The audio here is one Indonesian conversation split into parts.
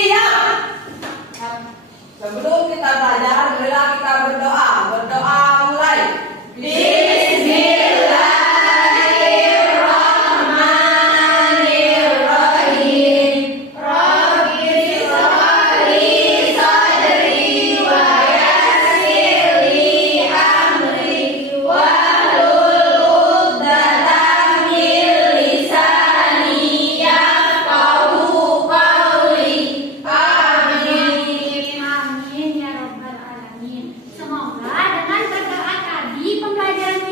Siap. Sebelum kita belajar, marilah kita berdoa. Berdoa mulai. Bismillahirrahmanirrahim. Rabbi shrah li sadri wa yassir li amri wahlul 'uqdatam min lisani yafqahu qawli. Amin ya Rabbal Alamin. Semoga dengan berdoa tadi pembelajaran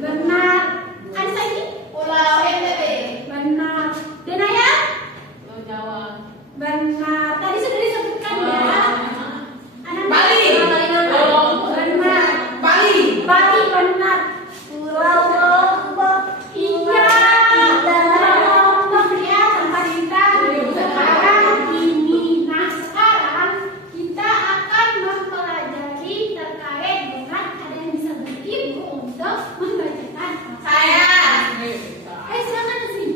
Benar. Anissa ini? Pulau NTB. Benar. Denaya? Pulau Jawa. Benar. Tadi sudah disebutkan ya. Bali. Benar. Bali. Bali benar. Pulau Lombok. Iya. Pulau Lombok ya tempat kita sekarang ini. Nah sekarang kita akan mempelajari terkait dengan ada yang bisa beribu untuk membacakan. Saya. Silakan sih.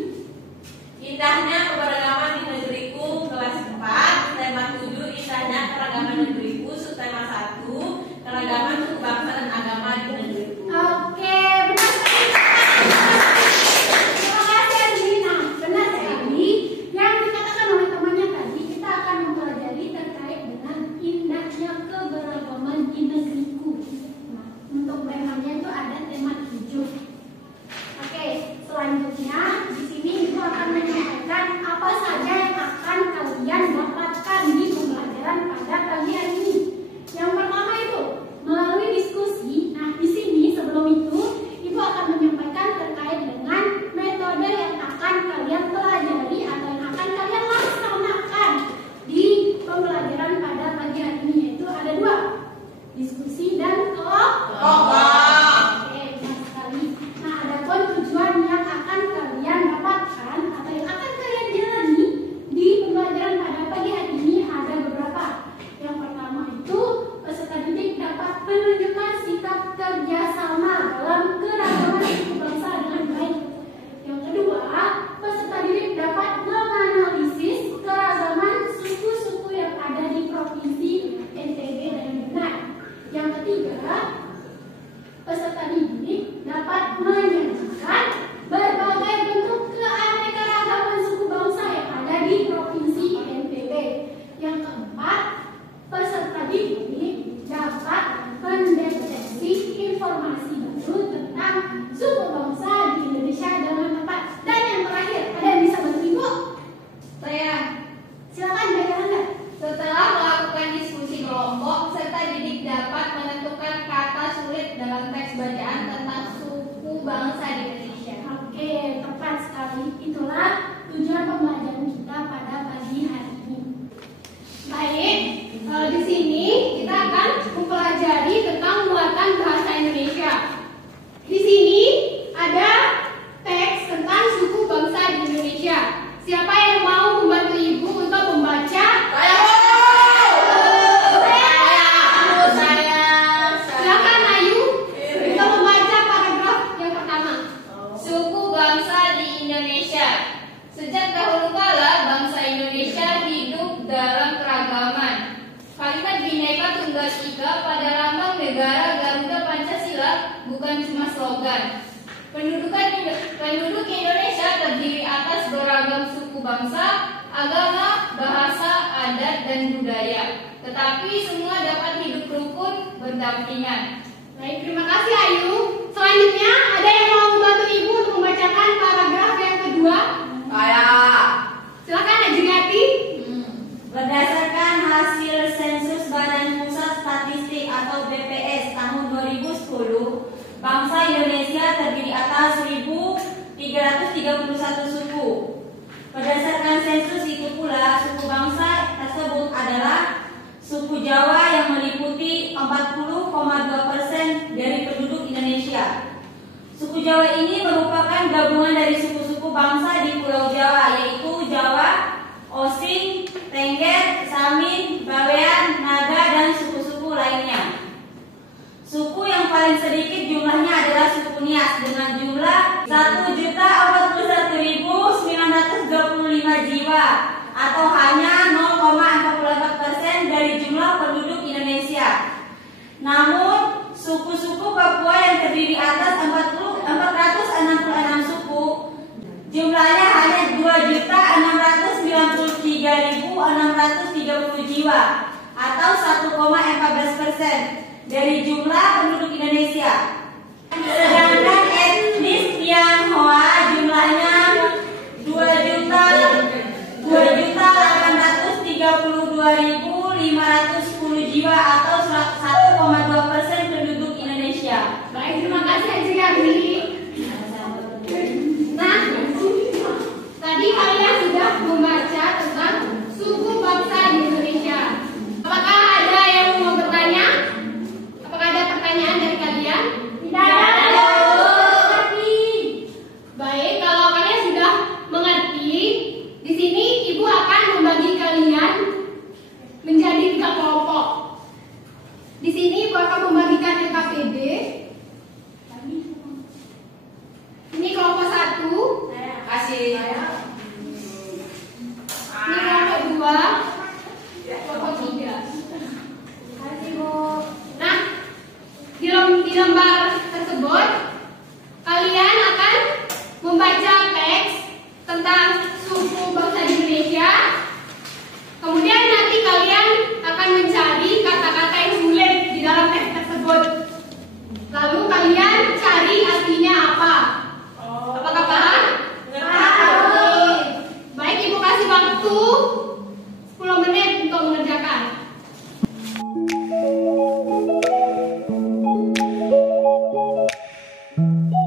Indahnya keberagaman di negeriku kelas 4, tema 7 indahnya keragaman negeriku, subtema 1 keragaman suku bangsa dan agama di negeriku. Oke, benar sekali. Terima kasih Adrina. Benar sekali. Yang dikatakan oleh temannya tadi, kita akan mempelajari terkait dengan indahnya keberagaman di negeriku. Nah, untuk temanya itu ada tema 7. Oke, selanjutnya di sini itu akan menyampaikan apa saja yang akan kalian dapatkan di pembelajaran pada pagi hari ini. Yang pertama itu melalui diskusi. Nah, di sini sebelum itu Ibu akan menyampaikan terkait dengan metode yang akan kalian pelajari atau yang akan kalian laksanakan di pembelajaran pada pagi hari ini, yaitu ada 2, diskusi dan kelompok. Oke, benar sekali. Nah, adapun tujuan yang akan kalian dapatkan atau yang akan kalian jalani di pembelajaran pada pagi hari ini ada beberapa. Yang pertama itu peserta didik dapat menunjukkan sikap kerjasama dalam keragaman suku bangsa dengan baik. Yang kedua, peserta didik dapat menganalisis keragaman suku-suku yang ada di provinsi NTB dengan benar. Yang ketiga, peserta didik dapat menyajikan berbagai bentuk keanekaragaman suku bangsa yang ada di provinsi NTB. Yang keempat, peserta didik dapat mendeteksi informasi baru tentang suku bangsa di Indonesia dengan tepat. Dan yang terakhir, ada yang bisa bantu Ibu? Saya. Silakan bagian Anda. Setelah melakukan diskusi kelompok, peserta didik dapat menentukan kata sulit dalam teks bacaan tentang suku bangsa di Indonesia. Oke, tepat sekali. Itulah tujuan pembelajaran kita pada pagi hari ini. Baik, di sini kita akan mempelajari tentang muatan bahasa Indonesia. Di sini ada teks tentang suku bangsa di Indonesia. Siapa yang mau membantu Ibu untuk membaca? Silakan Ayu untuk membaca paragraf yang pertama. Suku bangsa di Indonesia. Sejak dahulu kala bangsa Indonesia hidup dalam keragaman. Kalimat Bhinneka Tunggal Ika pada lambang negara Garuda Pancasila bukan cuma slogan. Penduduk Indonesia terdiri atas beragam suku bangsa, agama, bahasa, adat, dan budaya. Tetapi semua dapat hidup rukun berdampingan. Baik, terima kasih Ayu. Selanjutnya ada yang mau membantu Ibu untuk membacakan paragraf yang kedua? Saya. Silakan Ajengati. Berdasarkan hasil sensus Badan Pusat Statistik atau BPS tahun 2010, bangsa Indonesia terdiri atas 1.331 suku. Berdasarkan sensus itu pula, suku bangsa tersebut adalah suku Jawa yang meliputi 40,2% dari penduduk Indonesia. Suku Jawa ini merupakan gabungan dari suku-suku bangsa di Pulau Jawa, yaitu Jawa, Osing, Tengger, Samin, Bawean, Naga, dan suku-suku lainnya. Suku yang paling sedikit jumlahnya adalah suku Nias dengan jumlah 1.041.925 jiwa atau hanya 0,44% dari jumlah penduduk Indonesia. Namun, suku-suku Papua yang terdiri atas 466 suku jumlahnya hanya 2.693.630 jiwa atau 1,14% dari jumlah penduduk Indonesia. Sedangkan etnis Tionghoa jumlahnya 2.832.510 jiwa atau 1,2% penduduk Indonesia. Baik, terima kasih Ajengati.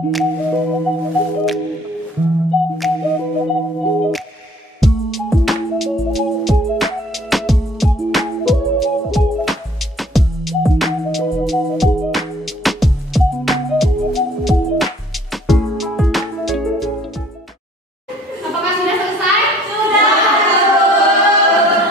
Apakah sudah selesai? Sudah.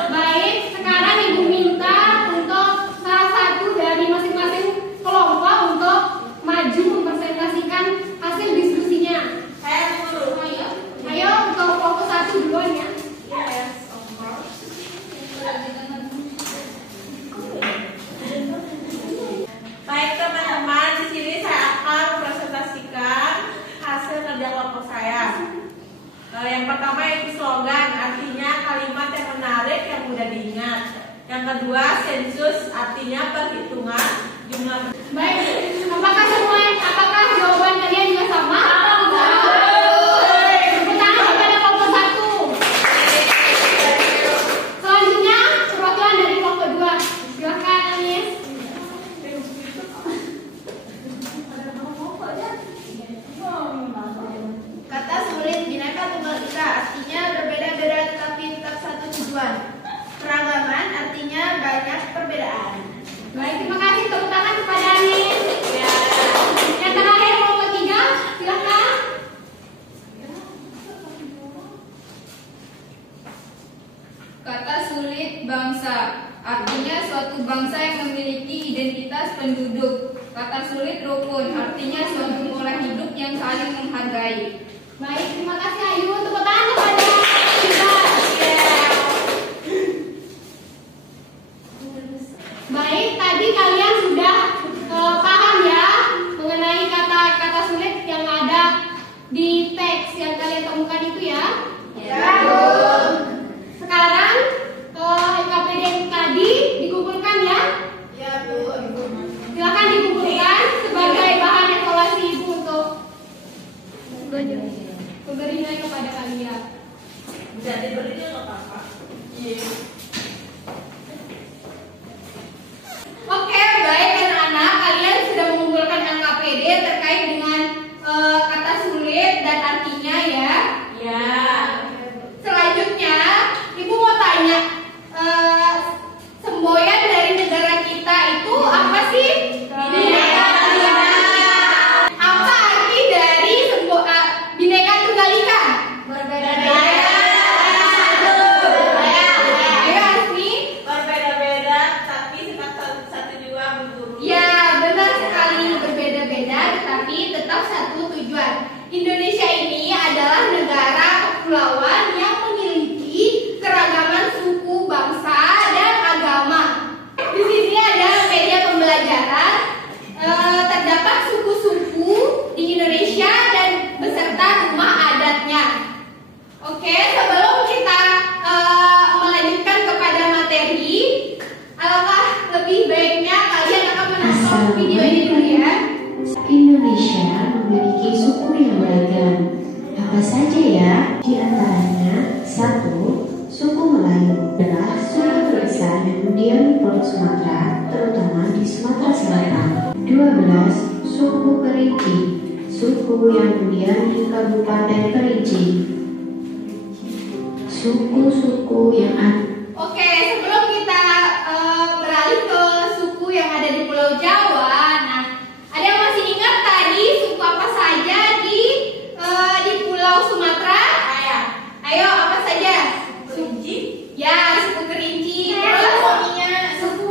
Baik, sekarang Ibu minta untuk salah satu dari masing-masing kelompok untuk maju mempresentasikan hasil diskusinya. Saya dulu. Ayo untuk kelompok 1 duluan ya. Baik teman-teman, di sini saya akan mempresentasikan hasil kerja kelompok saya. Yang pertama itu slogan, artinya kalimat yang menarik yang mudah diingat. Yang kedua sensus, artinya perhitungan jumlah. Baik, apakah jawaban kalian juga sama? Tepuk tangan kepada kelompok 1. Selanjutnya perwakilan dari kelompok 2. Silakan Anis. Kata sulit bineka tunggal ika artinya berbeda-beda tetapi tetap satu tujuan. Keragaman artinya banyak perbedaan. Baik, terima kasih. Tepuk tangan kepada Anis. Yang terakhir kelompok 3, silakan. Kata sulit bangsa artinya suatu bangsa yang memiliki identitas penduduk. Kata sulit rukun artinya suatu pola hidup yang saling menghargai. Baik, terima kasih Ayu. Tepuk tangan kepada kita. Baik, tadi kalian sudah paham ya mengenai kata-kata sulit yang ada di teks yang kalian temukan itu ya? Ya. Sekarang LKPD tadi dikumpulkan ya? Ya, Bu. Silakan dikumpulkan sebagai bahan evaluasi Ibu untuk memberi nilai kepada kalian. Bisa diberinya nggak apa-apa? Oke, baik anak-anak, kalian sudah mengumpulkan LKPD terkait dengan kata sulit dan artinya ya. Ya. Selanjutnya, Ibu mau tanya, semboyan dari negara kita itu apa sih? Bineka. Apa arti dari Bineka Tunggal Ika? Berbeda-beda. Ayo Asmi. Berbeda-beda tapi tetap satu juga berguru. Ya, benar sekali, berbeda-beda tetapi tetap satu tujuan. Indonesia ini adalah negara kepulauan yang memiliki keragaman suku, bangsa, dan agama. Di sini ada media pembelajaran, terdapat suku-suku di Indonesia dan beserta rumah adatnya. Oke, sebelum kita melanjutkan kepada materi, alangkah lebih baiknya kalian akan menonton video ini dulu ya. Indonesia memiliki suku yang beragam. Apa saja ya? Di antaranya 1. Suku Melayu adalah suku terbesar yang mendiami Pulau Sumatera, terutama di Sumatera Selatan. 12. Suku Kerinci, suku yang mendiami Kabupaten Kerinci. Suku-suku yang ada. Oke, sebelum kita beralih ke suku yang ada di Pulau Jawa, nah ada yang masih ingat tadi suku apa saja di Pulau Sumatera? Ayo, apa saja? Kerinci. Ya, suku Kerinci. Terus suku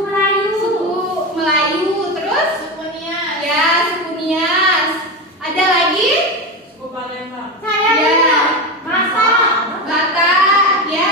Melayu. Terus Suku Nias. ya, suku Nias. Ada lagi? Suku Palembang. Ya, Batak. Ya.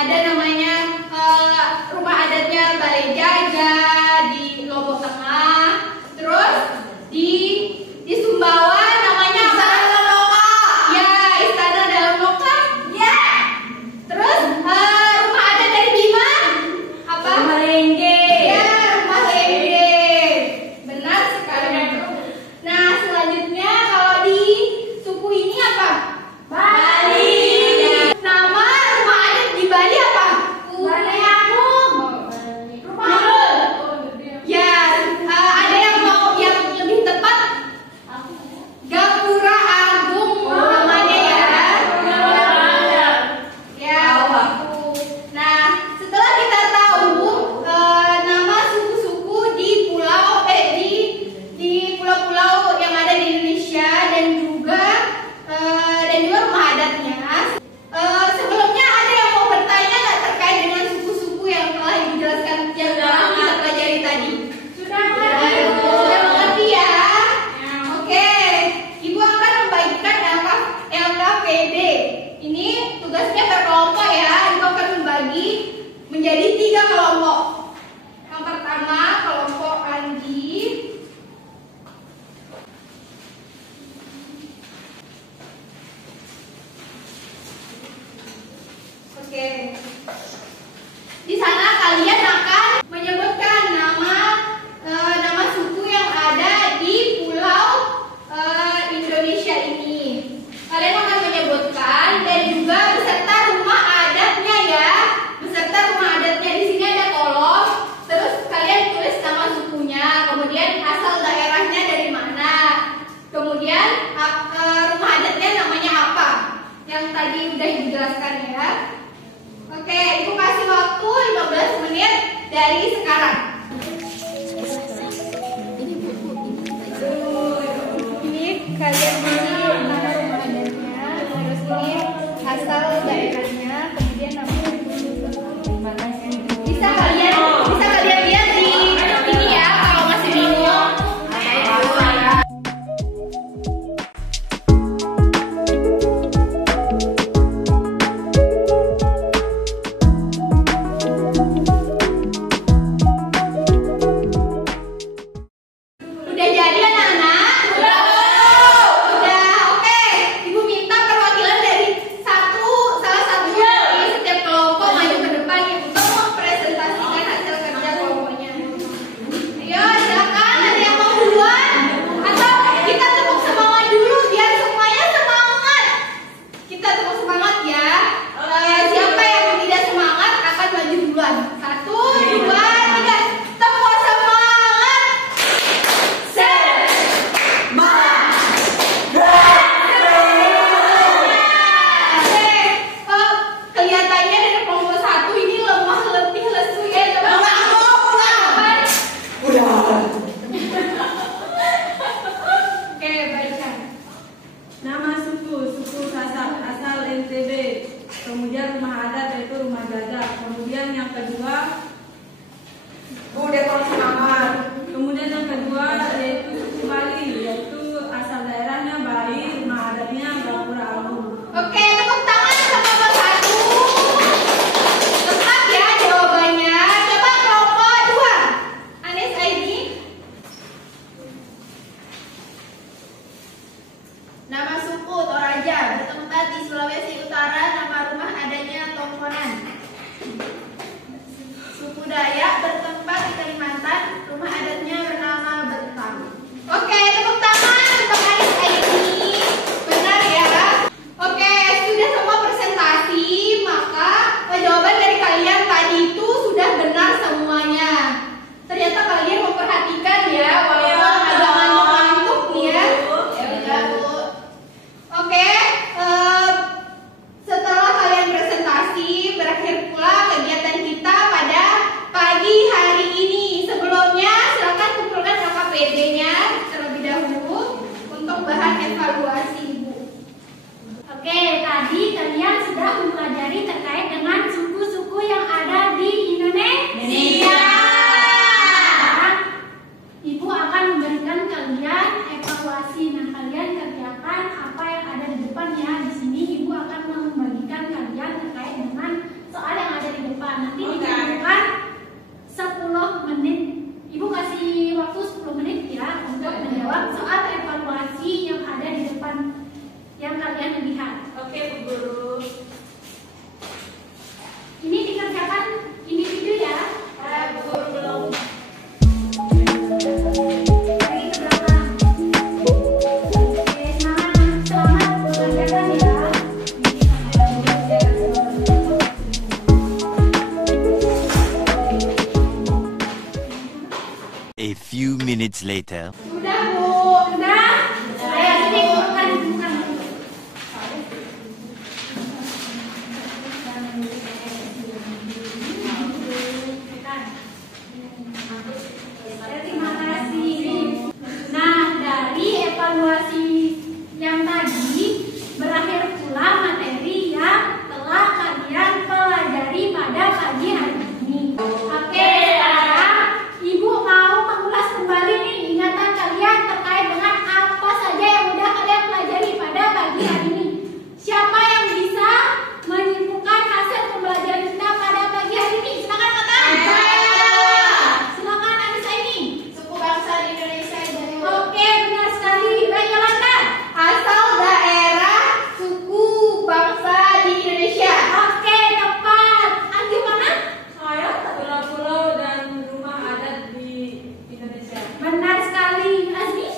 ada namanya rumah adatnya Balai Jaga di Lombok Tengah. Terus di Sumbawa namanya apa? Ya, Istana Dalam Loka. Ya. Terus rumah adat dari Bima apa? Rumah Lengge. Ya, rumah Lengge. Benar sekali. Nah, selanjutnya kalau di suku ini apa? Bali. Nama rumah adat di Bali apa? Balai Agung. Ya, ada yang mau yang lebih tepat? Gapura Agung namanya ya. Ya, aku. Nah, setelah kita tahu nama suku-suku di pulau-pulau yang ada di Indonesia dan juga rumah adatnya. Sebelumnya ada yang mau bertanya nggak terkait dengan suku-suku yang telah dijelaskan yang telah kita pelajari tadi? Sudah Sudah mengerti ya? Oke, Ibu akan membagikan LKPD. Ini tugasnya berkelompok ya. Ibu akan membagi menjadi 3 kelompok. Yang pertama kelompok Andi. Oke. Di sana kalian akan menyebutkan nama suku yang ada di pulau Indonesia ini. Kalian akan menyebutkan dan juga beserta rumah adatnya ya. Beserta rumah adatnya di sini ada kolom. Terus kalian tulis nama sukunya, kemudian asal daerahnya dari mana. Kemudian rumah adatnya namanya apa? Yang tadi udah dijelaskan ya. Oke, Ibu kasih waktu 15 menit dari sekarang. Ini kalian beri nama rumah adatnya, terus ini asal daerahnya, kemudian namanya. Bisa kalian lihat di ini ya, kalau masih bingung. Udah jadi anak-anak? Udah, oke. Ibu minta perwakilan dari salah satu dari setiap kelompok maju ke depan untuk mempresentasikan hasil kerja kelompoknya. Ayo, silakan. Ada yang mau duluan? Atau kita tepuk semangat dulu biar semuanya semangat. Kita tepuk semangat ya. Siapa yang tidak semangat akan maju duluan. 1, 2, 3. Tepuk semangat. Kelihatannya dari kelompok 1 ini lemah, letih, lesu ya teman-teman. Oke, baikkan. Nama suku Sasak asal ente later. Sudah Bu, sudah. Saya sini bukan. Terima kasih. Nah, dari evaluasi yang tadi berakhir pula materi yang telah kalian pelajari pada pagi hari ini. Oke, sekarang Ibu mau mengulas kembali nih ingatan kalian terkait dengan apa saja yang udah kalian pelajari pada pagi hari ini. Siapa yang bisa menyimpulkan hasil pembelajaran kita pada pagi hari ini? Silakan katakan. Silakan Anissa ini. Suku bangsa di Indonesia dari Oke, benar sekali. Baik, Yolanda. asal daerah suku bangsa di Indonesia. Oke, tepat. Anggi mana? Saya pulau-pulau dan rumah adat di Indonesia. Benar sekali. Azmi?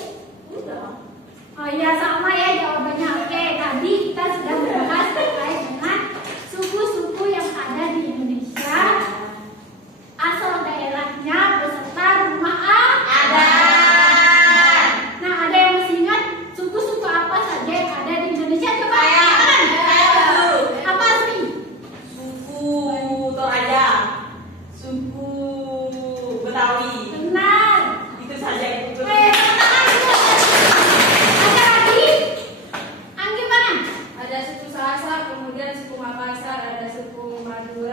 Oh iya, sama ya jawabannya. Oke, tadi kita sudah membahas terkait dengan suku-suku yang ada di Indonesia, asal daerahnya beserta rumah adat. Nah, ada yang masih ingat suku-suku apa saja yang ada di Indonesia? Coba katakan. Apa Azmi? Suku Toraja, suku Betawi. Benar. Itu saja yang ikut. Katakan dulu. Ada lagi? Anggi mana? Ada suku Sasak, kemudian suku Makassar, ada suku Madura,